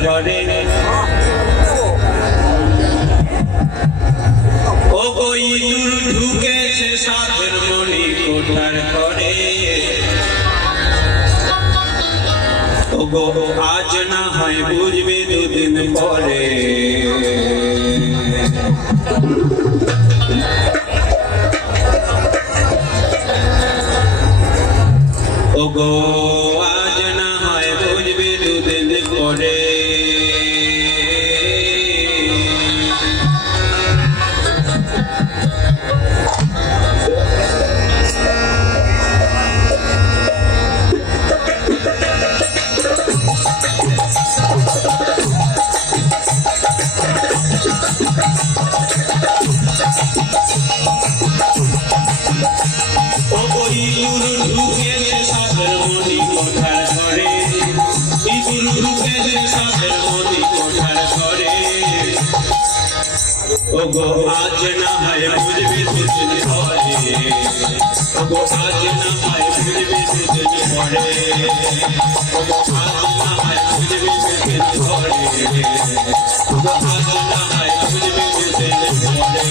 ঘরে ও কই দূর ঢুকেছে সাধের মনি কোঠার ঘরে ও গো আজ না হয় বুঝবে দুদিন পরে ও গো আজ না হয় বুঝবে দুদিন পরে ওগো আজ না হয় বুঝবে দুদিন পরে ওগো আজ না হয় বুঝবে দুদিন পরে ওগো আজ না হয় বুঝবে দুদিন পরে ওগো আজ না হয় বুঝবে দুদিন পরে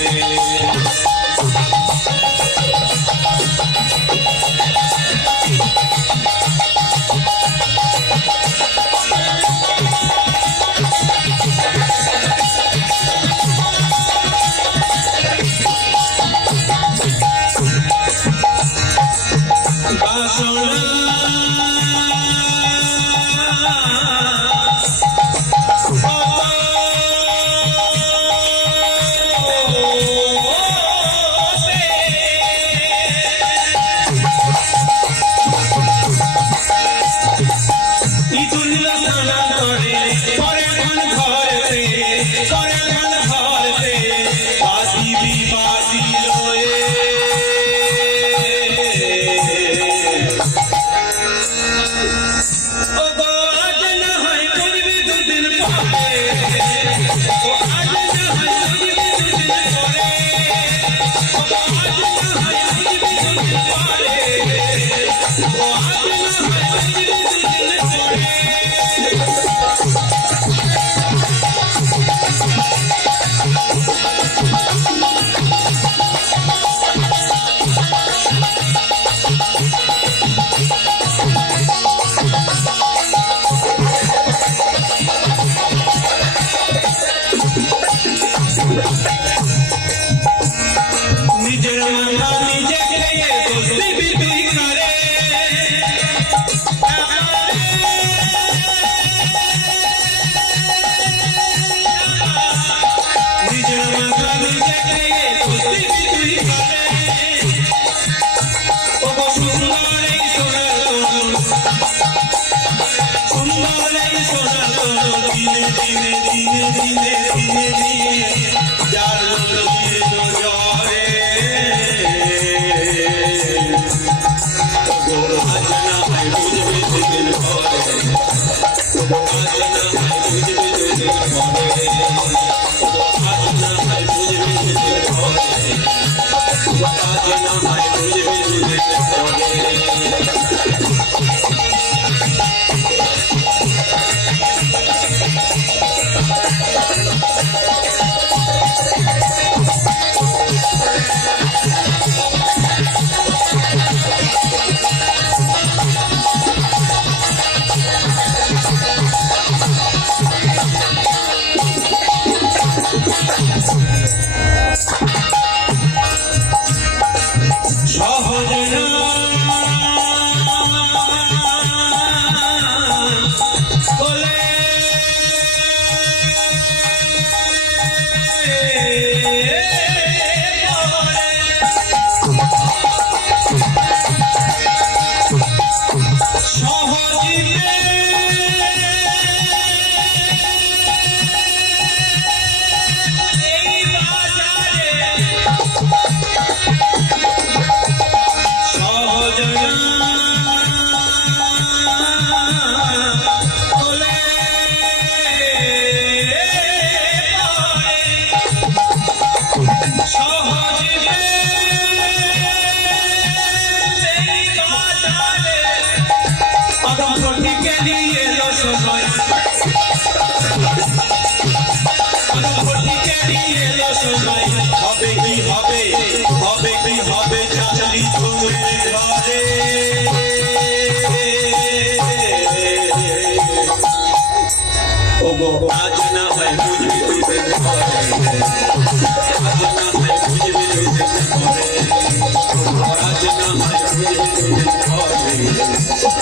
দুদিন পরে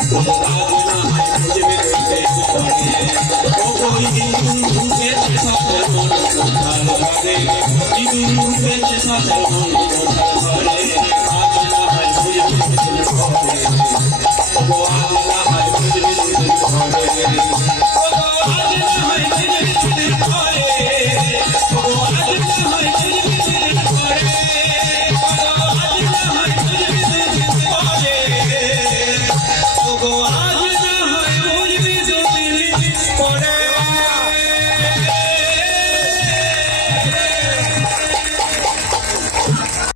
তবু আজ না হয় বুঝবে দুদিন পরে ও ওই দিন গেছে সাথে মন ভালো লাগে দিন গেছে সাথে মন